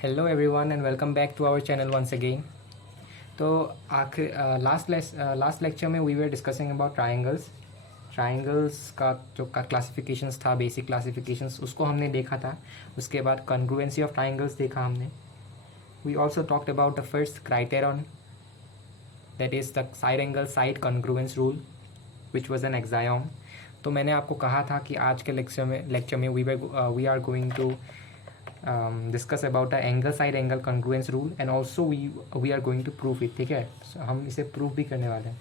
Hello everyone and welcome back to our channel once again. तो आखिर last lecture में we were discussing about triangles का जो classifications था, बेसिक क्लासिफिकेशंस उसको हमने देखा था. उसके बाद कॉन्ग्रुएंसी ऑफ ट्राइंगल्स देखा हमने. We also talked about the first criterion, that is the side angle side congruence rule which was an axiom. तो मैंने आपको कहा था कि आज के लेक्चर में we are going to discuss about the angle side angle congruence rule and also we are going to prove it. ठीक है, हम इसे प्रूव भी करने वाले हैं.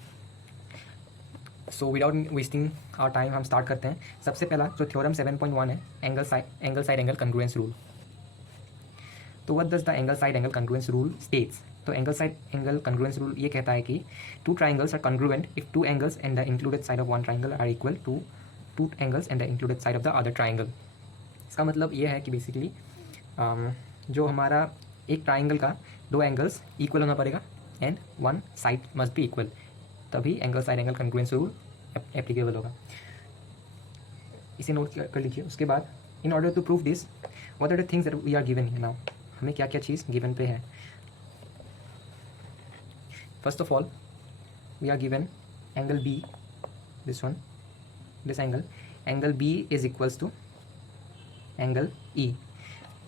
So without wasting our time हम स्टार्ट करते हैं. सबसे पहला जो थ्योरम 7.1 है, angle side angle congruence rule. तो what does the angle side angle congruence rule states? तो angle side angle congruence rule ये कहता है कि two triangles are congruent if two angles and the included side of one triangle are equal to two angles and the included side of the other triangle. इसका मतलब ये है कि basically जो हमारा एक ट्राइंगल का दो एंगल्स इक्वल होना पड़ेगा and one side must be equal, तभी angle side angle congruence rule applicable होगा. इसे नोट कर लीजिए. उसके बाद in order to prove this what are the things that we are given now. हमें क्या क्या चीज़ गिवन पे है. First of all we are given angle B, this one, this angle B is equals to angle E.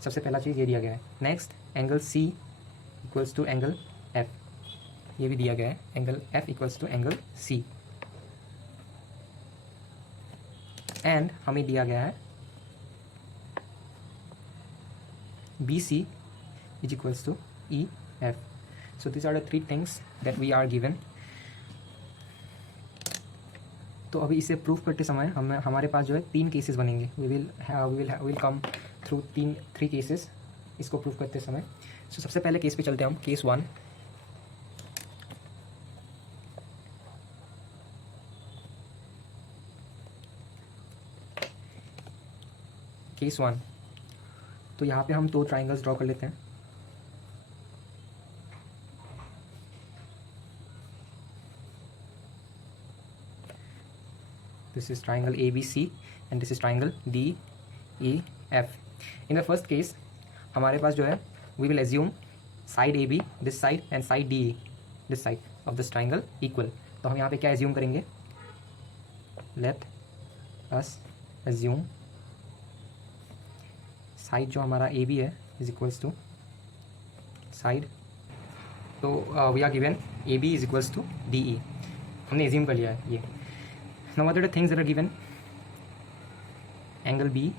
सबसे पहला चीज़ ये दिया गया है. Next angle C equals to angle F, ये भी दिया गया है. Angle F equals to angle C. And हमें दिया गया है B C is equals to E F. So this are the three things that we are given. तो अभी इसे प्रूफ करते समय हमारे पास जो है तीन केसेस बनेंगे. We will come through three cases इसको प्रूफ करते समय. सो सबसे पहले केस पे चलते हैं हम. Case one. केस वन, तो यहाँ पे हम दो ट्राइंगल्स ड्रॉ कर लेते हैं. This is triangle A B C and this is triangle D E F. In the first case हमारे पास जो है we will assume side A B this side and side D E this side of this triangle equal. तो हम यहाँ पे क्या assume करेंगे? लेट अस एज्यूम साइड जो हमारा ए बी है इज इक्वल्स टू साइड, तो we are given A B is equals to D E. हमने एज्यूम कर लिया है ये. Now what are the things that are given? Angle B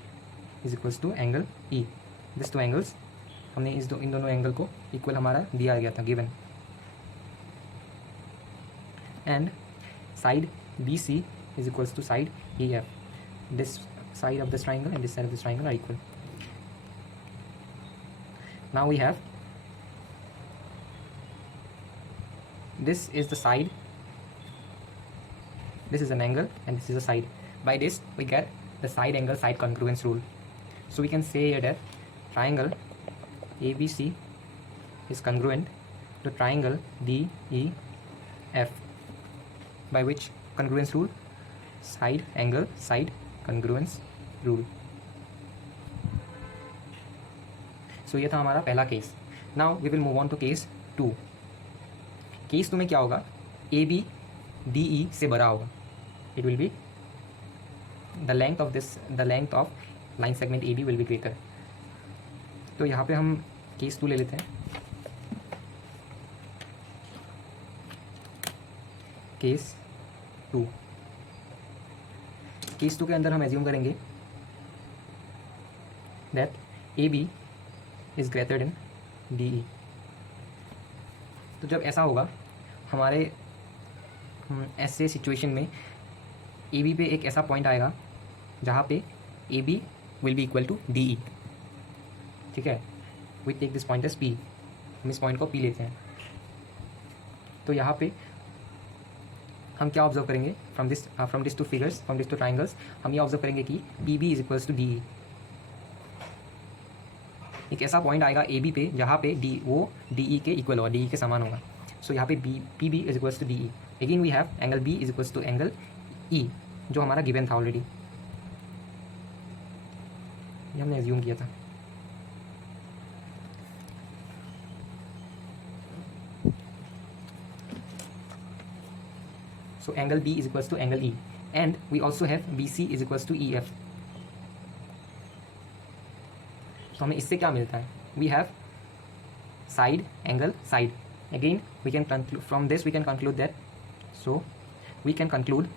is equals to angle E. This two angles हमने इन दोनों angle को इक्वल हमारा दिया गया था, given. And side B C is equals to side E F. This side of this triangle and this side of this triangle are equal. Now we have this is the side, this is an angle and this is a side. By this we get the side angle side congruence rule. So we can say here that triangle ABC is congruent to triangle DEF. By which congruence rule? Side angle side congruence rule. So ये था हमारा पहला case. Now we will move on to case two. Case two में क्या होगा? A B D E से बड़ा होगा. It will be the length of line segment A B will be greater. तो यहाँ पे हम केस टू ले लेते हैं. केस टू के अंदर हम एज्यूम करेंगे that A B is greater than D E. तो जब ऐसा होगा हमारे ऐसे सिचुएशन में ए बी पे एक ऐसा पॉइंट आएगा जहाँ पे A B will be equal to D E. ठीक है, we take this point as P. हम इस पॉइंट को पी लेते हैं. तो यहाँ पे हम क्या ऑब्जर्व करेंगे? From this two figures, from this two triangles, हम ये ऑब्जर्व करेंगे कि P B is equals to D E. एक ऐसा पॉइंट आएगा ए बी पे जहाँ पे वो डी ई के इक्वल होगा, डी ई के समान होगा. सो यहाँ पे P B is equals to D E. Again we have angle B is equals to angle E जो हमारा गिवन था ऑलरेडी. ये हमने एज्यूम किया था. So angle B is equals to angle E, and we also have BC is equals to EF. तो हमें इससे क्या मिलता है? We have side angle side. Again we can conclude from this, we can conclude that, so we can conclude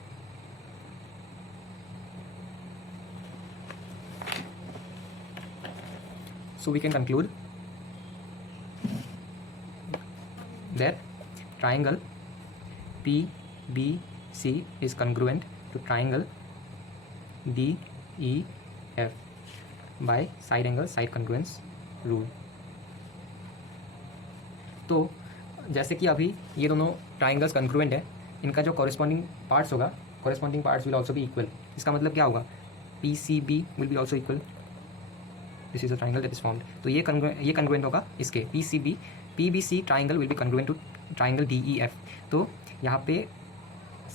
that triangle PBC is congruent to triangle DEF by side angle side congruence rule. तो जैसे कि अभी ये दोनों triangles congruent है, इनका जो corresponding parts होगा, corresponding parts will also be equal. इसका मतलब क्या होगा? PCB will be also equal. This is a triangle that is formed. तो ये कॉन्ग्रुएंट होगा इसके. PBC triangle will be congruent to triangle DEF. तो यहाँ पे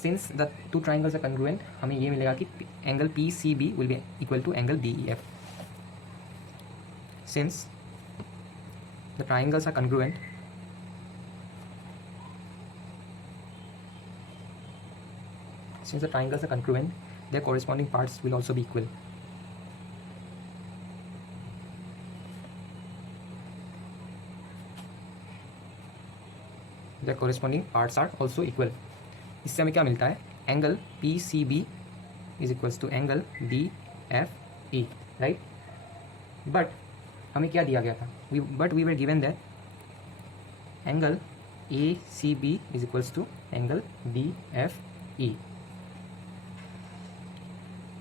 since the two triangles are congruent, हमें ये मिलेगा कि angle PCB will be equal to angle DEF. Since the triangles are congruent, since the triangles are congruent, their corresponding parts will also be equal. Their corresponding parts are also equal. इससे हमें क्या मिलता है? Angle PCB is equals to angle DFE, right? But हमें क्या दिया गया था? But we were given that angle ACB is equals to angle DFE.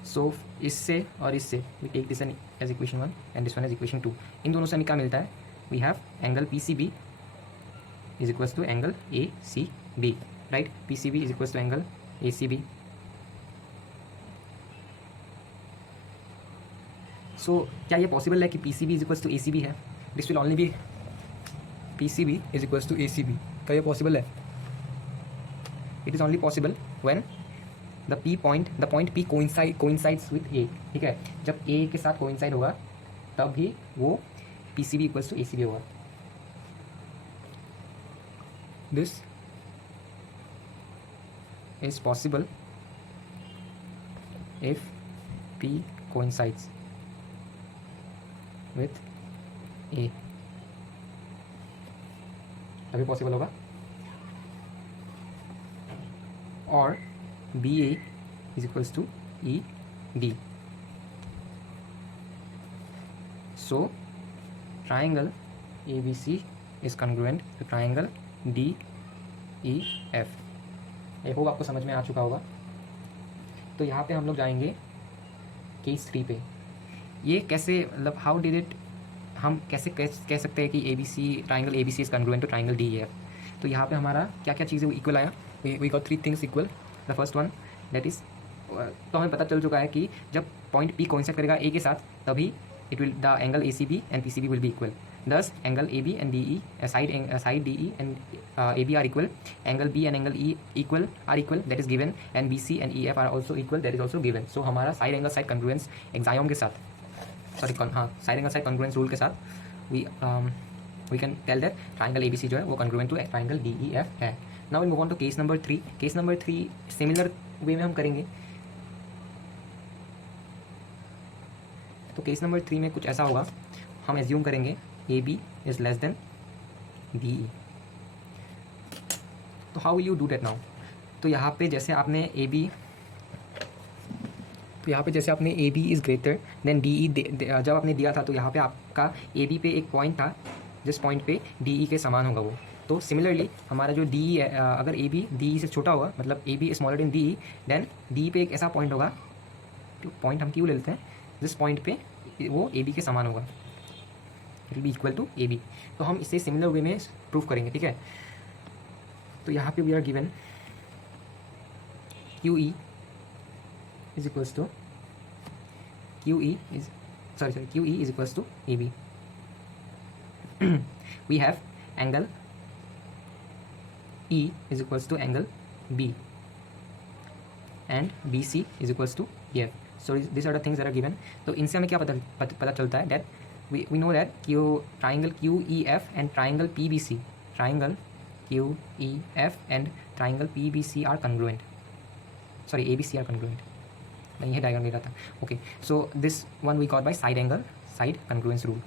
So इससे और इससे we take this as equation 1 and this one as equation 2. इन दोनों से हमें क्या मिलता है? We have angle PCB is equals to angle ACB, right? PCB is equals to angle ACB. So क्या ये पॉसिबल है कि PCB is equals to ACB है? This will only be PCB is equals to ACB. क्या ये possible है? It is only possible when the point P coincides with A. ठीक है, जब A के साथ कोइंसाइड होगा तब ही वो PCB इक्वल्स टू ACB होगा. This is possible if P coincides with A. तभी पॉसिबल होगा. और BA is equals to ED. So triangle ABC is congruent to triangle DEF. I hope आपको समझ में आ चुका होगा. तो यहाँ पे हम लोग जाएंगे केस 3 पे. ये कैसे, मतलब हाउ डिड इट, हम कैसे कह सकते हैं कि triangle ABC is congruent to triangle DEF. तो यहाँ पे हमारा क्या क्या चीज़ें इक्वल आया? We got 3 things equal. The first one that is, तो हमें पता चल चुका है कि जब पॉइंट P कोइंसाइड करेगा A के साथ तभी it will the angle ACB and PCB will be equal. Thus angle AB and DE, side DE and AB are equal. Angle B and angle E are equal. That is given. And BC and EF are also equal. That is also given. So हमारा side angle side congruence exine के साथ, side angle side congruence rule के साथ we can tell that triangle ABC जो है वो congruent to triangle DEF है. Now we move on to case number 3. Case number 3 similar way में हम करेंगे. तो केस नंबर 3 में कुछ ऐसा होगा, हम एज्यूम करेंगे AB is less than DE. तो how will you do that now? तो यहाँ पे जैसे आपने AB is greater than DE जब आपने दिया था, तो यहाँ पे आपका AB पे एक पॉइंट था जिस पॉइंट पे DE के समान होगा वो. तो सिमिलरली हमारा जो DE है, अगर AB DE से छोटा होगा, मतलब AB smaller than DE, then DE पे एक ऐसा पॉइंट होगा, पॉइंट हम क्यों ले लेते हैं, जिस पॉइंट पे वो AB के समान होगा, it will be equal to AB. तो हम इसे सिमिलर वे में प्रूव करेंगे. ठीक है, तो यहाँ पे we are given QE is equals to QE is equals to AB. We have angle E is equals to angle B and BC is equals to EF. So these are the things that are given. तो इनसे हमें क्या पता चलता है? that we know that triangle QEF and triangle PBC and triangle PBC are congruent. Sorry A B C are congruent, नहीं ये diagram ले रहा था. Okay, so this one we got by side angle side congruence rule.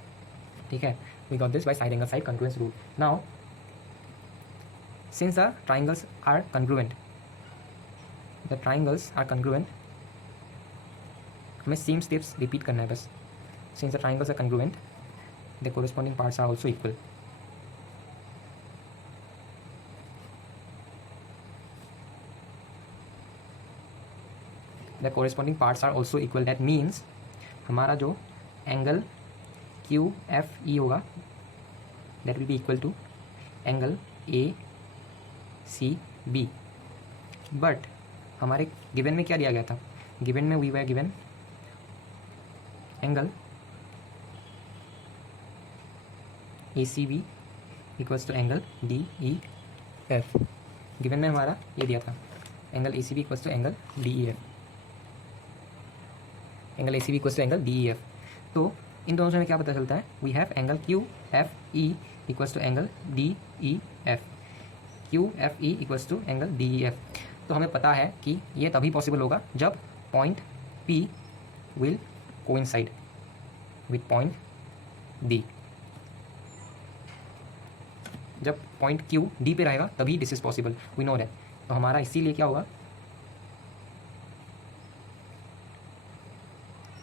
ठीक है, we got this by side angle side congruence rule. Now since the triangles are congruent, the triangles are congruent, हमें same steps repeat करना है बस. Since the triangles are congruent, the corresponding parts are also equal. The corresponding parts are also equal. That means हमारा जो angle Q F E होगा that will be equal to angle A C B. But हमारे given में क्या दिया गया था? Given में we were given angle A C B equals to angle D E F. Given में हमारा ये दिया था angle A C B equals to angle D E F. Angle A C B equals to angle D E F. तो इन दोनों से हमें क्या पता चलता है? We have angle Q F E equals to angle D E F. Q F E equals to angle D E F. तो हमें पता है कि ये तभी पॉसिबल होगा जब point P will coincide with point D. जब पॉइंट क्यू डी पे रहेगा तभी this is possible, we know that. तो हमारा इसीलिए क्या होगा?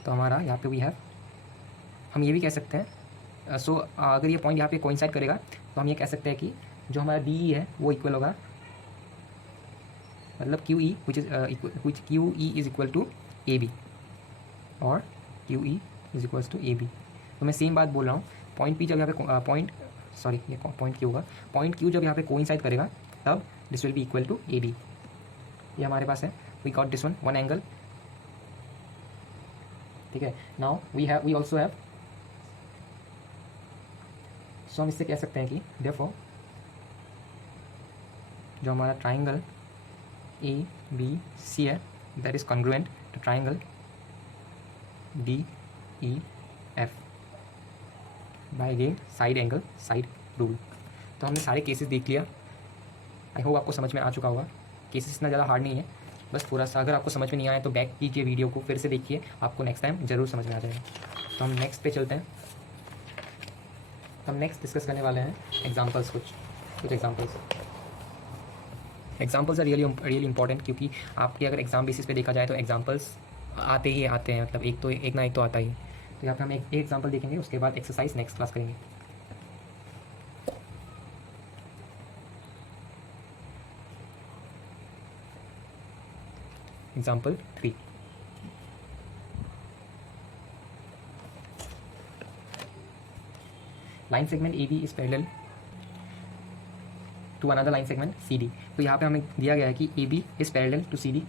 तो हमारा यहाँ पे वी हैव, हम ये भी कह सकते हैं सो अगर ये पॉइंट यहाँ पे कोइंसाइड करेगा तो हम ये कह सकते हैं कि जो हमारा डी ई है वो इक्वल होगा, मतलब Q E which Q E is equal to A B और Q E is equals to A B. तो मैं सेम बात बोल रहा हूँ. पॉइंट पी जब यहाँ पे पॉइंट सॉरी ये पॉइंट क्यू होगा, पॉइंट क्यू जब यहाँ पे कोइंसाइड करेगा तब this will be equal to A B. ये हमारे पास है. We got this one angle. ठीक है, now we also have, so हम इससे कह सकते हैं कि देयरफॉर जो हमारा ट्राइंगल ए बी सी है that is congruent to triangle D E F by again side angle side rule. तो हमने सारे केसेस देख लिया. आई होप आपको समझ में आ चुका होगा. केसेस इतना ज़्यादा हार्ड नहीं है, बस थोड़ा सा अगर आपको समझ में नहीं आया तो बैक कीजिए वीडियो को, फिर से देखिए, आपको नेक्स्ट टाइम ज़रूर समझ में आ जाएगा. तो हम नेक्स्ट पे चलते हैं. हम नेक्स्ट डिस्कस करने वाले हैं एग्जाम्पल्स. कुछ एग्जाम्पल्स आर रियली इंपॉर्टेंट, क्योंकि आपके अगर एग्जाम बेसिस पे देखा जाए तो एग्जाम्पल्स आते ही आते हैं, मतलब एक ना एक तो आता ही. तो यहाँ पे हम एक एग्जाम्पल देखेंगे, उसके बाद एक्सरसाइज नेक्स्ट क्लास करेंगे. Example 3. Line segment A B is parallel to another line segment C D. तो यहाँ पे हमें दिया गया है कि A B is parallel to C D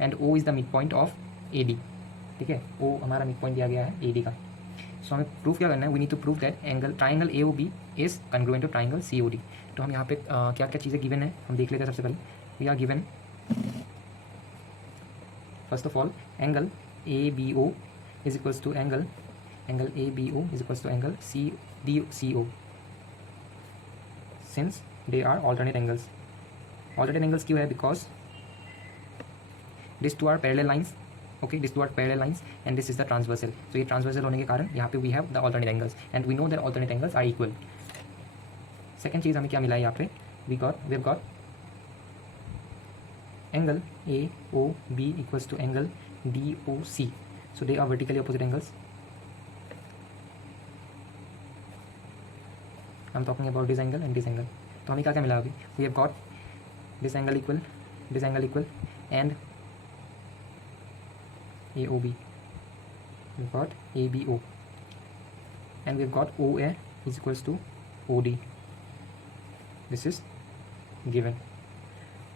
and O is the midpoint of A D. ठीक है, ओ हमारा मिड पॉइंट दिया गया है ए डी का. सो हमें प्रूफ क्या करना है? We need to prove that angle triangle A O B is congruent to triangle C O D. तो हम यहाँ पे क्या क्या चीज़ें गिवन है हम देख लेते हैं. सबसे पहले we are given first of all angle A B O is equals to angle A B O is equals to angle C D C O. Since they are alternate angles. Alternate angles क्यों है? Because these two are parallel lines. Okay, these two are parallel lines and this is the transversal. So ये transversal होने के कारण यहाँ पे we have the alternate angles and we know that alternate angles are equal. Second चीज़ हमें क्या मिला है यहाँ पे? we have got angle A O B equals to angle D O C. So they are vertically opposite angles. I'm talking about this angle and this angle. तो हमें क्या क्या मिला अभी? We have got this angle equal and A O B. We got A B O and we have got O A is equals to O D. This is given.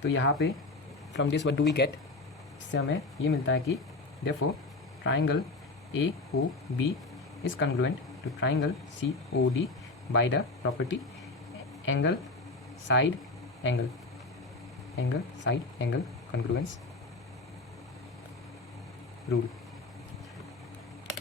तो यहाँ पे from this what do we get? इससे हमें ये मिलता है कि therefore triangle A O B is congruent to triangle C O D by the property angle side angle congruence rule.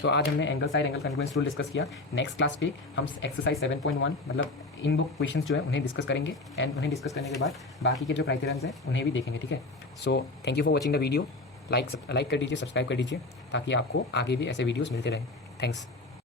तो आज हमने angle side angle congruence rule discuss किया। नेक्स्ट क्लास पे हम एक्सरसाइज 7.1 मतलब इन बुक क्वेश्चंस जो है उन्हें डिस्कस करेंगे, एंड उन्हें डिस्कस करने के बाद बाकी के जो क्राइटेरियंस हैं उन्हें भी देखेंगे, ठीक है। So thank you for watching the video. Like कर दीजिए, सब्सक्राइब कर दीजिए, ताकि आपको आगे भी ऐसे वीडियोज़ मिलते रहें। थैंक्स।